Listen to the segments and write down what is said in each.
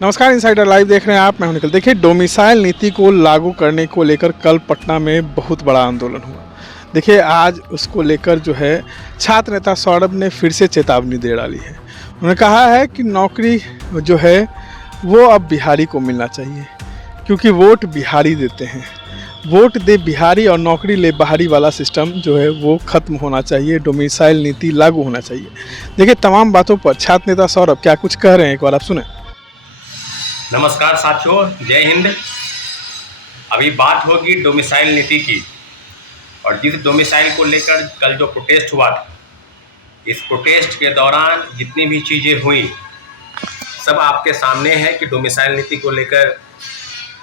नमस्कार, insider live देख रहे हैं आप। मैं हूं निखिल। देखिए, डोमिसाइल नीति को लागू करने को लेकर कल पटना में बहुत बड़ा आंदोलन हुआ। देखिए, आज उसको लेकर जो है छात्र नेता सौरभ ने फिर से चेतावनी दे डाली है। उन्होंने कहा है कि नौकरी जो है वो अब बिहारी को मिलना चाहिए, क्योंकि वोट बिहारी देते हैं। वोट दे बिहारी और नौकरी ले बाहरी वाला सिस्टम जो है वो खत्म होना चाहिए। डोमिसाइल नीति लागू होना चाहिए। देखिए, तमाम बातों पर छात्र नेता सौरभ क्या कुछ कह रहे हैं, एक बार आप सुने। नमस्कार साथियों, जय हिंद। अभी बात होगी डोमिसाइल नीति की, और जिस डोमिसाइल को लेकर कल जो प्रोटेस्ट हुआ था, इस प्रोटेस्ट के दौरान जितनी भी चीज़ें हुई सब आपके सामने है कि डोमिसाइल नीति को लेकर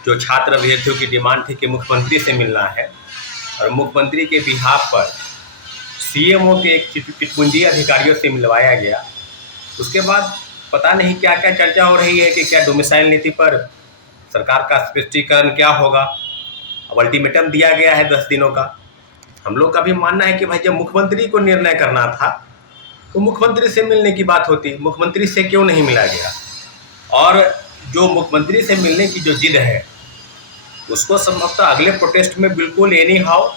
जो छात्र अभ्यर्थियों की डिमांड थी कि मुख्यमंत्री से मिलना है, और मुख्यमंत्री के बिहाफ पर सीएमओ के एक चिटपुंजी अधिकारियों से मिलवाया गया। उसके बाद पता नहीं क्या क्या चर्चा हो रही है कि क्या डोमिसाइल नीति पर सरकार का स्पष्टीकरण क्या होगा। अब अल्टीमेटम दिया गया है 10 दिनों का। हम लोग का भी मानना है कि भाई जब मुख्यमंत्री को निर्णय करना था तो मुख्यमंत्री से मिलने की बात होती, मुख्यमंत्री से क्यों नहीं मिला गया। और जो मुख्यमंत्री से मिलने की जो जिद है उसको संभवतः अगले प्रोटेस्ट में बिल्कुल एनी हाउ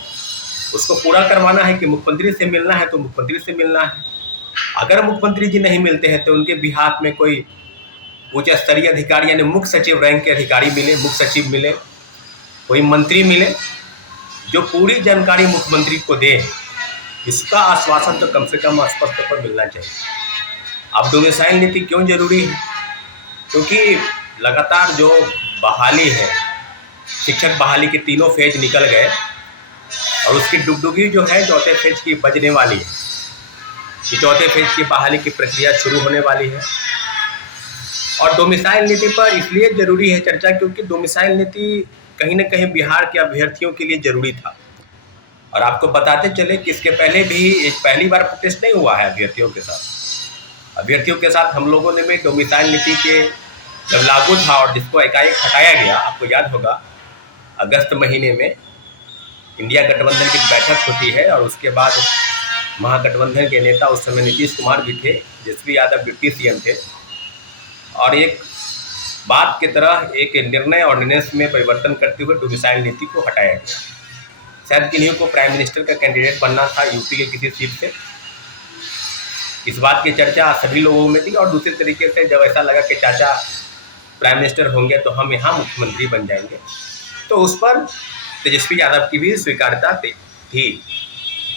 उसको पूरा करवाना है कि मुख्यमंत्री से मिलना है तो मुख्यमंत्री से मिलना है। अगर मुख्यमंत्री जी नहीं मिलते हैं तो उनके बिहाफ में कोई उच्च स्तरीय अधिकारी यानी मुख्य सचिव रैंक के अधिकारी मिले, मुख्य सचिव मिले, कोई मंत्री मिले जो पूरी जानकारी मुख्यमंत्री को दे। इसका आश्वासन तो कम से कम स्पष्ट तौर पर मिलना चाहिए। अब डोमिसाइल नीति क्यों जरूरी है? क्योंकि लगातार जो बहाली है, शिक्षक बहाली के तीनों फेज निकल गए और उसकी डुगडुगी जो है चौथे फेज की बजने वाली है कि चौथे फेज की बहाली की प्रक्रिया शुरू होने वाली है। और डोमिसाइल नीति पर इसलिए जरूरी है चर्चा क्योंकि डोमिसाइल नीति कहीं ना कहीं बिहार के अभ्यर्थियों के लिए जरूरी था। और आपको बताते चले कि इसके पहले भी एक पहली बार प्रोटेस्ट नहीं हुआ है अभ्यर्थियों के साथ। अभ्यर्थियों के साथ हम लोगों ने भी डोमिसाइल नीति के जब लागू था और जिसको एकाएक हटाया गया, आपको याद होगा अगस्त महीने में इंडिया गठबंधन की बैठक होती है और उसके बाद महागठबंधन के नेता उस समय नीतीश कुमार भी थे, तेजस्वी यादव डिप्टी सीएम थे, और एक बात की तरह एक निर्णय ऑर्डिनेंस में परिवर्तन करते हुए डोमिसाइल नीति को हटाया गया। शायद किन्हीं को प्राइम मिनिस्टर का कैंडिडेट बनना था यूपी के किसी सीट से। इस बात की चर्चा सभी लोगों में थी, और दूसरे तरीके से जब ऐसा लगा कि चाचा प्राइम मिनिस्टर होंगे तो हम यहाँ मुख्यमंत्री बन जाएंगे, तो उस पर तेजस्वी यादव की भी स्वीकार्यता थी।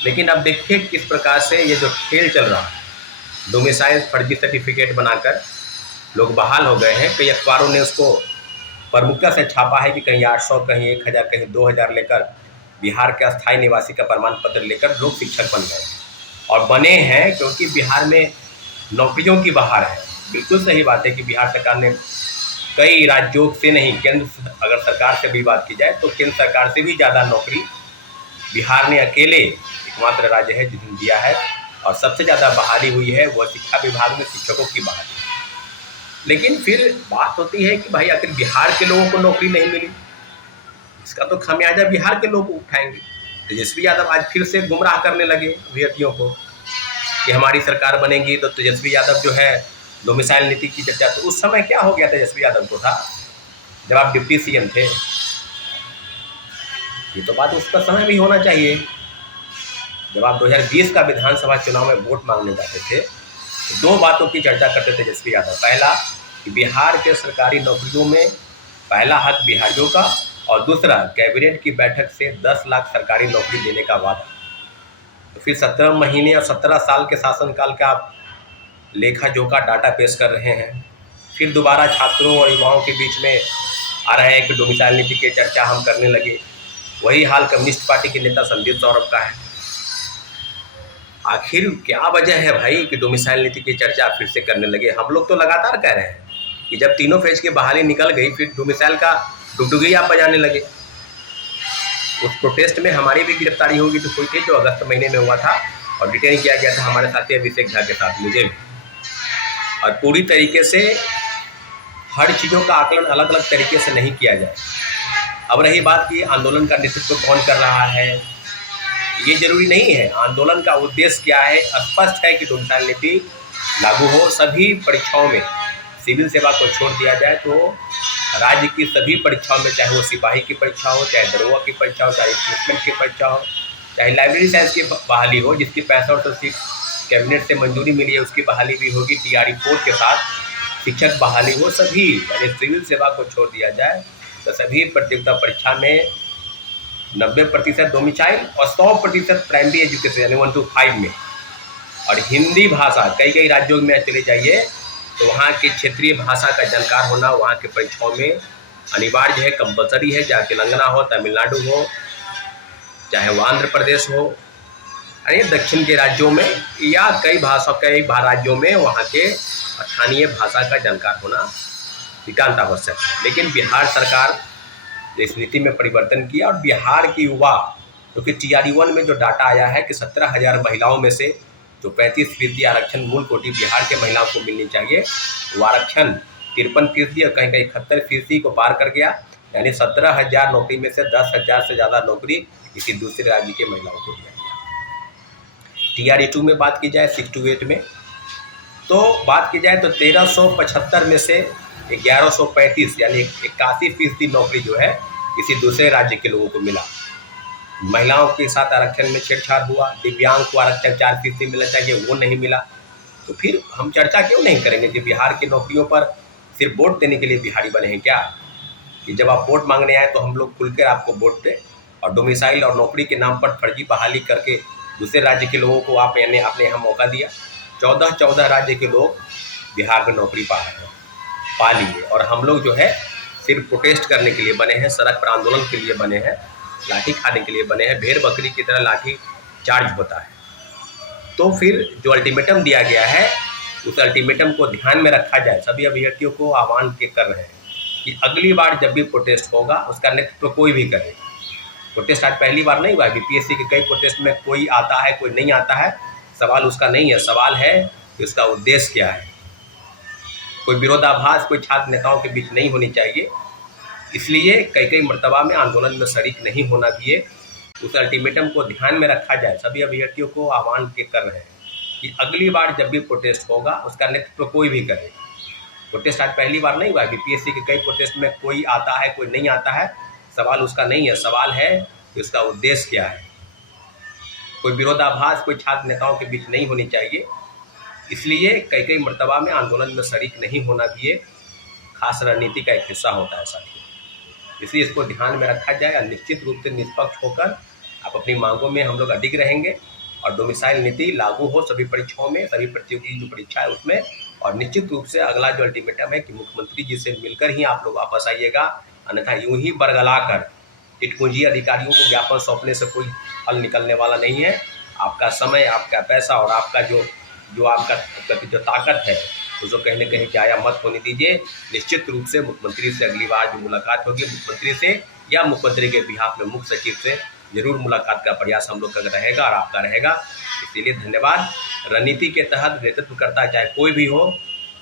लेकिन अब देखिए किस प्रकार से ये जो खेल चल रहा है, डोमिसाइल फर्जी सर्टिफिकेट बनाकर लोग बहाल हो गए हैं। कई अखबारों ने उसको प्रमुखता से छापा है कि कहीं 800, कहीं 1000, कहीं 2000 लेकर बिहार के अस्थायी निवासी का प्रमाण पत्र लेकर लोग शिक्षक बन गए और बने हैं, क्योंकि बिहार में नौकरियों की बहार है। बिल्कुल सही बात है कि बिहार सरकार ने कई राज्यों से नहीं, केंद्र अगर सरकार से भी बात की जाए तो केंद्र सरकार से भी ज़्यादा नौकरी बिहार ने अकेले एकमात्र राज्य है जिसने दिया है, और सबसे ज़्यादा बहाली हुई है वह शिक्षा विभाग में शिक्षकों की बहाली। लेकिन फिर बात होती है कि भाई आखिर बिहार के लोगों को नौकरी नहीं मिली, इसका तो खामियाजा बिहार के लोग उठाएंगे। तेजस्वी यादव आज फिर से गुमराह करने लगे अभ्यर्थियों को कि हमारी सरकार बनेगी तो तेजस्वी यादव जो है डोमिसाइल नीति की चर्चा। तो उस समय क्या हो गया तेजस्वी यादव को था जब आप डिप्टी सीएम थे? ये तो बात उसका समय भी होना चाहिए। जब आप 2020 का विधानसभा चुनाव में वोट मांगने जाते थे तो दो बातों की चर्चा करते थे तेजस्वी यादव। पहला कि बिहार के सरकारी नौकरियों में पहला हक बिहारियों का, और दूसरा कैबिनेट की बैठक से 10 लाख सरकारी नौकरी देने का वादा। तो फिर 17 महीने और 17 साल के शासनकाल का आप लेखा जोखा डाटा पेश कर रहे हैं। फिर दोबारा छात्रों और युवाओं के बीच में आ रहे हैं कि डोमिसाइल नीति की चर्चा हम करने लगे। वही हाल कम्युनिस्ट पार्टी के नेता संदीप सौरभ का है। आखिर क्या वजह है भाई कि डोमिसाइल नीति की चर्चा फिर से करने लगे? हम लोग तो लगातार कह रहे हैं कि जब तीनों फेज की बहाली निकल गई फिर डोमिसाइल का डुगडुगी आप बजाने लगे। उस प्रोटेस्ट में हमारी भी गिरफ्तारी हुई थी जो अगस्त महीने में हुआ था, और डिटेन किया गया था हमारे साथी अभिषेक झा के साथ, मुझे भी। और पूरी तरीके से हर चीज़ों का आकलन अलग अलग तरीके से नहीं किया जाए। अब रही बात कि आंदोलन का नेतृत्व कौन कर रहा है, ये जरूरी नहीं है। आंदोलन का उद्देश्य क्या है? स्पष्ट है कि डोमिसाइल नीति लागू हो, सभी परीक्षाओं में सिविल सेवा को छोड़ दिया जाए तो राज्य की सभी परीक्षाओं में, चाहे वो सिपाही की परीक्षा हो, चाहे दरोगा की परीक्षा हो, चाहे रिक्रूटमेंट की परीक्षा हो, चाहे लाइब्रेरी साइंस की बहाली हो, जिसकी 65 सीट कैबिनेट से मंजूरी मिली है उसकी बहाली भी होगी, TRE 4 के साथ शिक्षक बहाली हो, सभी यानी सिविल सेवा को छोड़ दिया जाए तो सभी प्रतियोगिता परीक्षा में 90% डोमिसाइल और 100% प्राइमरी एजुकेशन यानी 1 to 5 में, और हिंदी भाषा कई राज्यों में चले जाइए तो वहाँ के क्षेत्रीय भाषा का जानकार होना वहाँ के परीक्षाओं में अनिवार्य है, कंपलसरी है, चाहे तेलंगाना हो, तमिलनाडु हो, चाहे वो आंध्र प्रदेश हो, यानी दक्षिण के राज्यों में या कई राज्यों में वहाँ के स्थानीय भाषा का जानकार होना नितांत आवश्यक है। लेकिन बिहार सरकार ने इस नीति में परिवर्तन किया और बिहार की युवा, क्योंकि TRE 1 में जो डाटा आया है कि 17,000 महिलाओं में से जो 35% आरक्षण मूल कोटि बिहार के महिलाओं को मिलनी चाहिए, वो आरक्षण 53% और कहीं 71% को पार कर गया, यानी 17,000 नौकरी में से 10,000 से ज़्यादा नौकरी किसी दूसरे राज्य के महिलाओं को दिया गया। TRE 2 में बात की जाए 6 to 8 में तो बात की जाए तो 1375 में से 1135 यानी 81% नौकरी जो है किसी दूसरे राज्य के लोगों को मिला। महिलाओं के साथ आरक्षण में छेड़छाड़ हुआ, दिव्यांग को आरक्षण 4% मिलना चाहिए, वो नहीं मिला। तो फिर हम चर्चा क्यों नहीं करेंगे कि बिहार की नौकरियों पर सिर्फ वोट देने के लिए बिहारी बने हैं क्या? कि जब आप वोट मांगने आए तो हम लोग खुलकर आपको वोट दें, और डोमिसाइल और नौकरी के नाम पर फर्जी बहाली करके दूसरे राज्य के लोगों को आपने यहाँ मौका दिया। 14 राज्य के लोग बिहार में नौकरी पा लिए, और हम लोग जो है सिर्फ प्रोटेस्ट करने के लिए बने हैं, सड़क पर आंदोलन के लिए बने हैं, लाठी खाने के लिए बने हैं, भेड़ बकरी की तरह लाठी चार्ज होता है। तो फिर जो अल्टीमेटम दिया गया है उस अल्टीमेटम को ध्यान में रखा जाए। सभी अभ्यर्थियों को आह्वान कर रहे हैं कि अगली बार जब भी प्रोटेस्ट होगा उसका नेतृत्व कोई भी करे। प्रोटेस्ट आज पहली बार नहीं हुआ, BPSC के कई प्रोटेस्ट में कोई आता है कोई नहीं आता है, सवाल उसका नहीं है, सवाल है कि उसका उद्देश्य क्या है। कोई विरोधाभास कोई छात्र नेताओं के बीच नहीं होनी चाहिए, इसलिए कई मर्तबा में आंदोलन में शरीक नहीं होना भी है। उस अल्टीमेटम को ध्यान में रखा जाए। सभी अभ्यर्थियों को आह्वान कर रहे हैं कि अगली बार जब भी प्रोटेस्ट होगा उसका नेतृत्व कोई भी करे। प्रोटेस्ट आज पहली बार नहीं हुआ, BPSC के कई प्रोटेस्ट में कोई आता है कोई नहीं आता है, सवाल उसका नहीं है, सवाल है कि उसका उद्देश्य क्या है। कोई विरोधाभास कोई छात्र नेताओं के बीच नहीं होनी चाहिए, इसलिए कई मर्तबा में आंदोलन में शरीक नहीं होना भी है खास रणनीति का एक हिस्सा होता है साथियों। इसलिए इसको ध्यान में रखा जाए और निश्चित रूप से निष्पक्ष होकर आप अपनी मांगों में हम लोग अडिग रहेंगे और डोमिसाइल नीति लागू हो सभी परीक्षाओं में, सभी प्रतियोगी जो परीक्षा है उसमें। और निश्चित रूप से अगला जो अल्टीमेटम है कि मुख्यमंत्री जी से मिलकर ही आप लोग वापस आइएगा, अन्यथा यूं ही बरगला कर चिटपूंजी अधिकारियों को ज्ञापन सौंपने से कोई फल निकलने वाला नहीं है। आपका समय, आपका पैसा और आपका जो आपका जो ताकत है उसको कहीं न कहीं जाया मत होने दीजिए। निश्चित रूप से मुख्यमंत्री से अगली बार जो मुलाकात होगी मुख्यमंत्री से या मुख्यमंत्री के बिहाफ में मुख्य सचिव से जरूर मुलाकात का प्रयास हम लोग का रहेगा और आपका रहेगा। इसलिए धन्यवाद। रणनीति के तहत नेतृत्व करता चाहे कोई भी हो,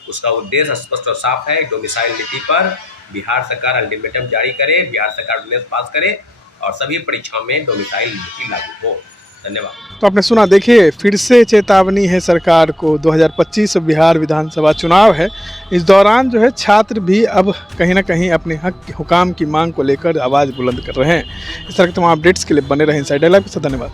उसका उद्देश्य स्पष्ट और साफ है। डोमिसाइल नीति पर बिहार सरकार अल्टीमेटम जारी करे, बिहार सरकार ऑर्डिनेंस पास करे और सभी परीक्षाओं में डोमिसाइल नीति लागू हो। धन्यवाद। तो आपने सुना, देखिए फिर से चेतावनी है सरकार को। 2025 बिहार विधानसभा चुनाव है, इस दौरान जो है छात्र भी अब कहीं ना कहीं अपने हक हुकाम की मांग को लेकर आवाज़ बुलंद कर रहे हैं। इस तरह के तमाम अपडेट्स के लिए बने रहें इनसाइडर लाइव के साथ। धन्यवाद।